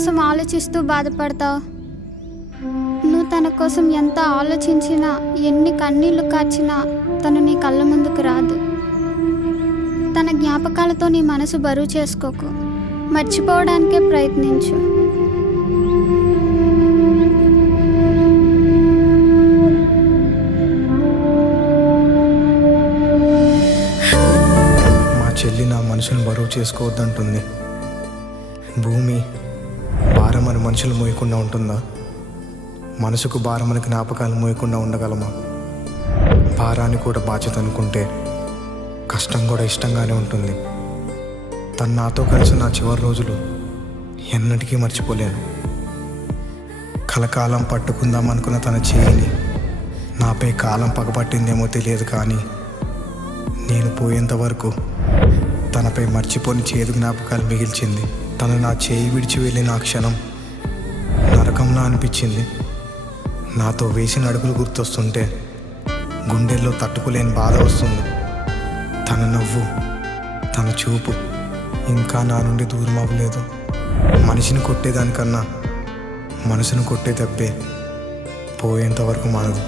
కోసం ఆలోచిస్తూ బాధపడతావు? నువ్వు తన కోసం ఎంత ఆలోచించినా, ఎన్ని కన్నీళ్లు కార్చినా తను నీ కళ్ళ ముందుకు రాదు. తన జ్ఞాపకాలతో నీ మనసు బరువు చేసుకోకు. మర్చిపోవడానికే ప్రయత్నించు. చెల్లి నా మనసును బరువు చేసుకోవద్దంటుంది. భూమి భారమని మనుషులు మోయకుండా ఉంటుందా? మనసుకు భారమని జ్ఞాపకాలు మోయకుండా ఉండగలమా? భారాన్ని కూడా బాధ్యత అనుకుంటే కష్టం కూడా ఇష్టంగానే ఉంటుంది. తను నాతో కలిసి నా చివరి రోజులు ఎన్నటికీ మర్చిపోలేను. కలకాలం పట్టుకుందాం అనుకున్న తన చేయిని నాపై కాలం పగపట్టిందేమో తెలియదు, కానీ నేను పోయేంత వరకు తనపై మర్చిపోని చేదు జ్ఞాపకాలు మిగిల్చింది. తను నా చేయి విడిచి వెళ్ళిన ఆ క్షణం నరకంలా అనిపించింది. నాతో వేసిన అడుగులు గుర్తొస్తుంటే గుండెల్లో తట్టుకోలేని బాధ వస్తుంది. తన నవ్వు, తన చూపు ఇంకా నా నుండి దూరం అవ్వలేదు. మనిషిని కొట్టేదానికన్నా మనసును కొట్టే దెబ్బే పోయేంత వరకు మానదు.